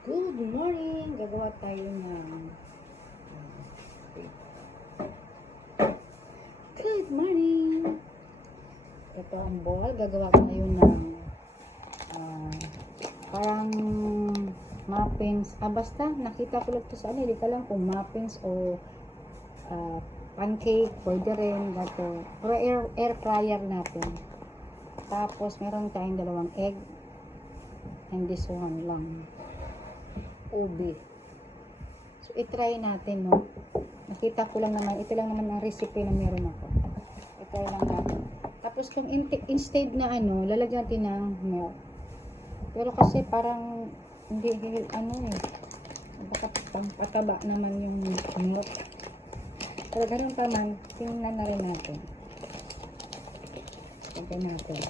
Good morning! Gagawa tayo ng good morning! Ito ang ball. Gagawa tayo ng parang muffins. Basta nakita ko lang ito sa ano. Hindi ka lang kung muffins o pancake. Pwede rin. Gato. Pero air fryer natin. Tapos meron tayong 2 egg. And this one lang. Ubi. So, itry natin, no? Nakita ko lang naman, ito lang naman ang recipe na meron ako. Itry lang natin. Tapos, kung instead na lalagyan natin ng milk. Pero kasi parang, hindi, baka pataba naman yung milk. Pero ganun pa man, tingnan na rin natin. Tingnan natin.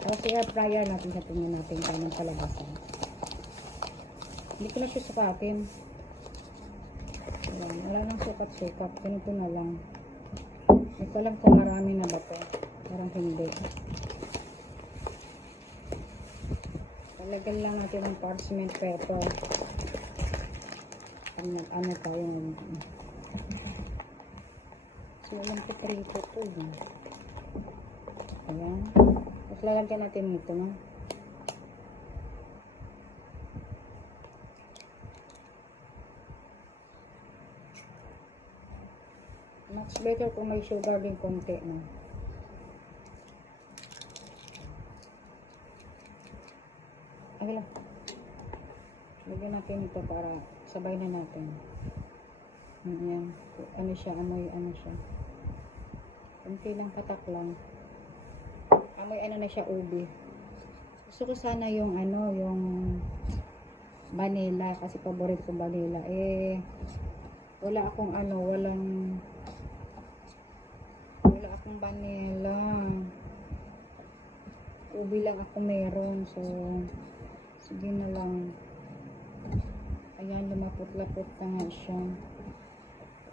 Tapos, air fryer natin, tingnan natin kung anong palabasan. Hindi ko na siya sukatin. Wala nang sukat-sukat. Ganito na lang. Hindi ko alam kung marami na ba ito. Parang hindi. Talagyan lang natin ng parchment paper. Ano tayong so, walang piprito ito. Ayan. Tapos lalagyan natin ito, no? Much better kung may sugar din konti, no? Okay lang. Lagyan natin ito para sabay na natin. Ayan. Ano siya, amoy ano siya. Konti lang, patak lang. Amoy ano na siya, ubi. Gusto ko sana yung yung vanilla kasi paborito ko vanilla. Wala akong walang vanilla. Ubi lang ako meron. So, sige na lang. Ayan, lumapot-lapot na nga siya.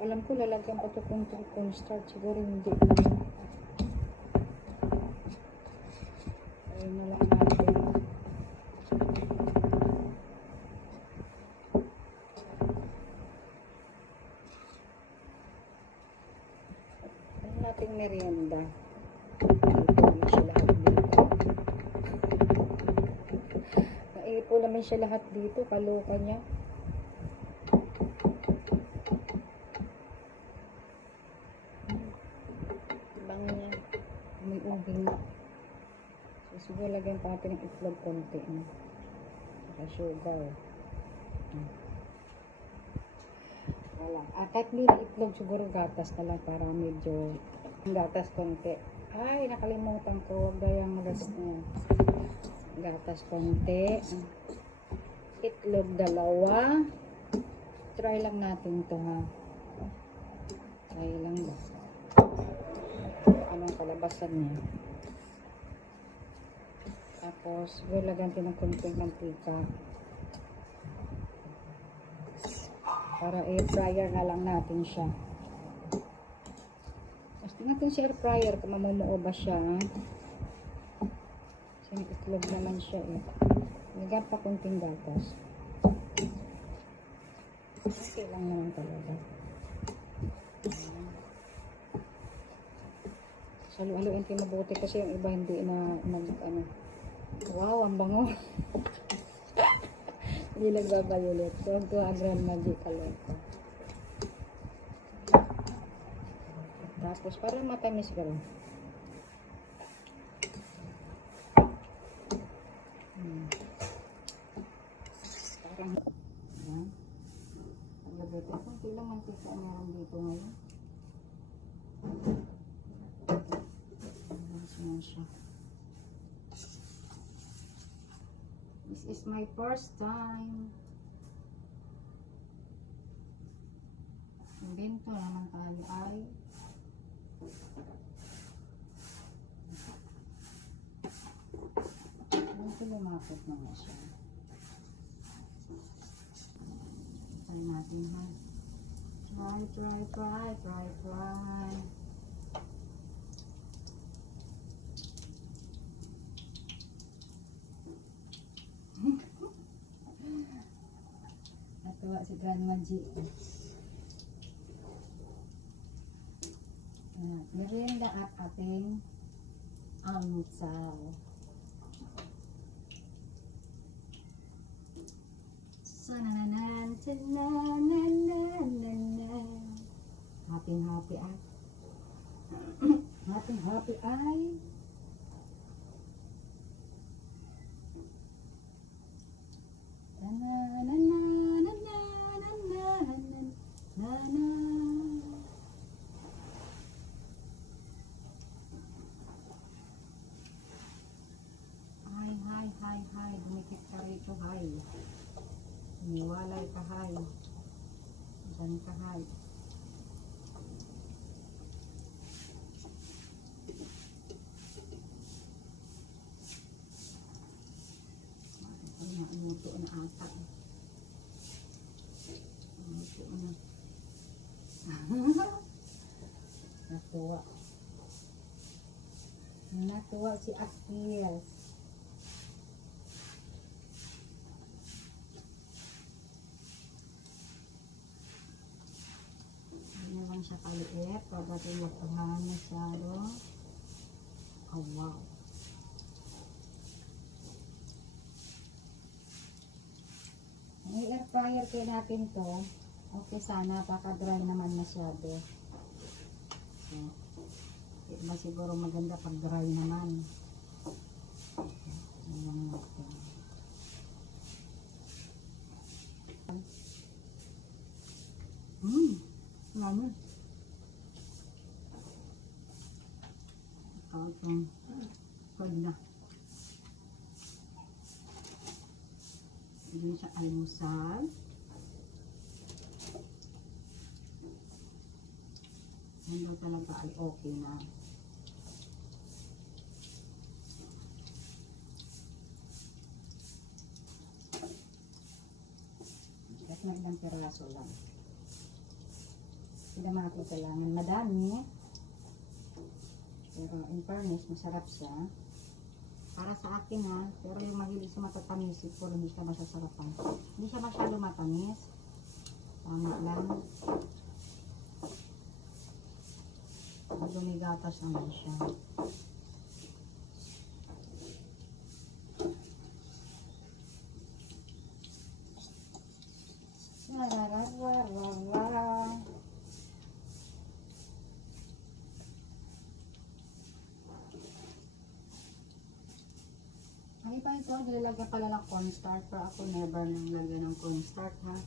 Alam ko, lalagyan pa ito kung cornstarch. Siguro hindi na. Ayun na lang natin. Ano nating merienda? Naipo naman siya lahat dito. Kaloka niya. Bango niya. May ubi nga. So, siguro lagyan pa natin ng itlog konti. Saka sugar. Wala. Kahit hindi na itlog, siguro gatas na lang para medyo gatas konti. Ay, nakalimutan ko. Huwag gayang rest na. Gatas konti. Itlog 2. Try lang natin ito, ha. Try lang ba? Anong kalabasan niya. Tapos, lagyan natin ng konting mantika. Para air fryer na lang natin siya. Tapos, tingnan natin si air fryer kung mamumuo ba siya. Kasi itlog naman siya Lagyan pa konting gatas. Okay lang naman talaga. Halu-haluin tayo mabuti kasi yung iba hindi na wow, ang bango. Hindi nagbabayulit. So, 200 magic kalento. Tapos, parang matamis ka rin. Parang, yan. Ang labot. Kung kailang mantika meron dito ngayon. This is my first time. Invento naman tayo ay ito lumapot na nga siya. Try natin, ha. Try. Natuwa si Grandma GS. Merienda at ating almusal. Sananan, sanananan. Happy ay. happy ay. Hi, dumikit ka rito, hi. Umiwalay ka, hi. Diyan ka, hi. Umuto na ata. Umuto na. Natuwa. Natuwa si Akias. Hindi naman siya kaliit. Pagdating magpahangin masyado. Oh, wow. I-air fryer kayo natin to. Okay sana, baka dry naman masyado. So, iba siguro maganda pag dry naman. Ayan natin. Naman. Pag na. Hindi siya almusal. Hindi talaga ay okay na. Kahit may ilang piraso lang. Hindi naman ako kailangan madami. Pero in fairness, masarap siya. Para sa akin ha, pero yung mahilig sa matatamis, siguro hindi siya masasarapan. Hindi siya masyado matamis. Tama lang. Dumigatas naman siya. Ay, pa ito, nilalagyan pala ng cornstarch. Pero ako never nang lagyan ng cornstarch ha.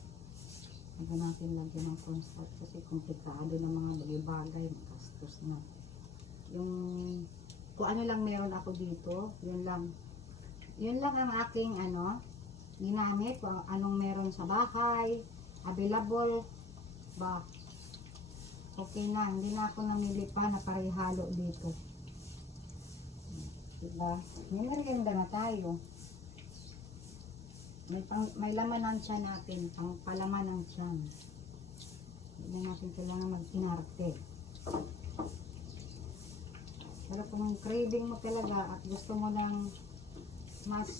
Huwag natin lagyan ng cornstarch kasi komplikado ng mga bagay, magastos na. Yung, kung ano lang meron ako dito, yun lang. Yun lang ang aking ginamit, kung anong meron sa bahay, available, ba, okay na, hindi na ako namili pa na parihalo dito. Diba? May merienda na tayo. May laman ang tiyan natin, pang palaman ng tiyan. Hindi na natin kailangan mag-inarte. Pero kung craving mo talaga at gusto mo lang mas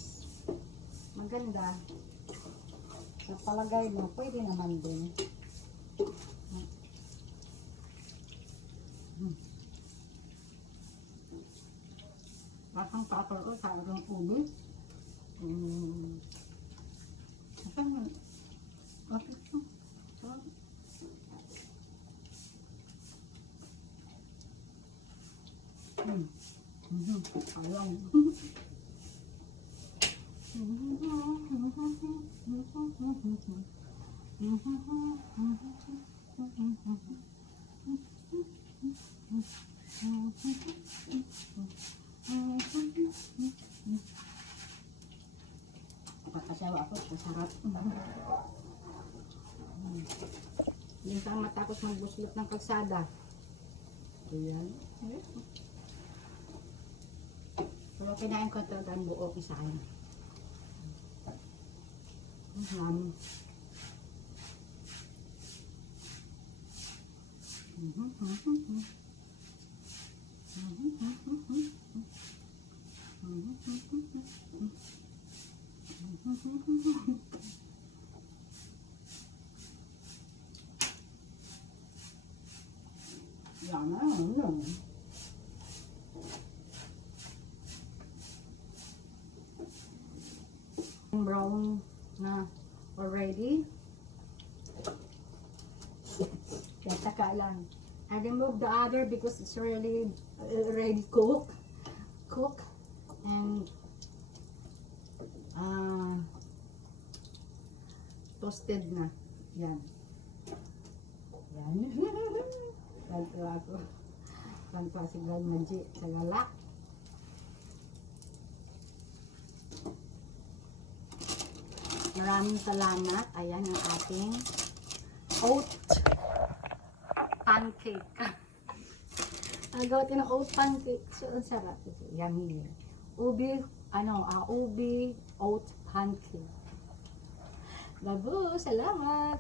maganda sa palagay mo, pwede naman din. Pasang pator ko sa arong ubi. Okay. Alam. Napakasawa ako, masarap. Yung tama matapos magbuslot ng kalsada. Ayan. Pero kinain ko ito ang buo isa kayo. Ang brown na already. Kaya taka lang. I remove the other because it's really already cooked. And toasted na. Yan. Yan. Ganto ako. Ganto si Grandma G sa gala. Maraming salamat. Ayan ang ating oat pancake. Ang gawin ng oat pancake. So, ang sarap. Yummy. Ubi oat pancake. Babu, salamat!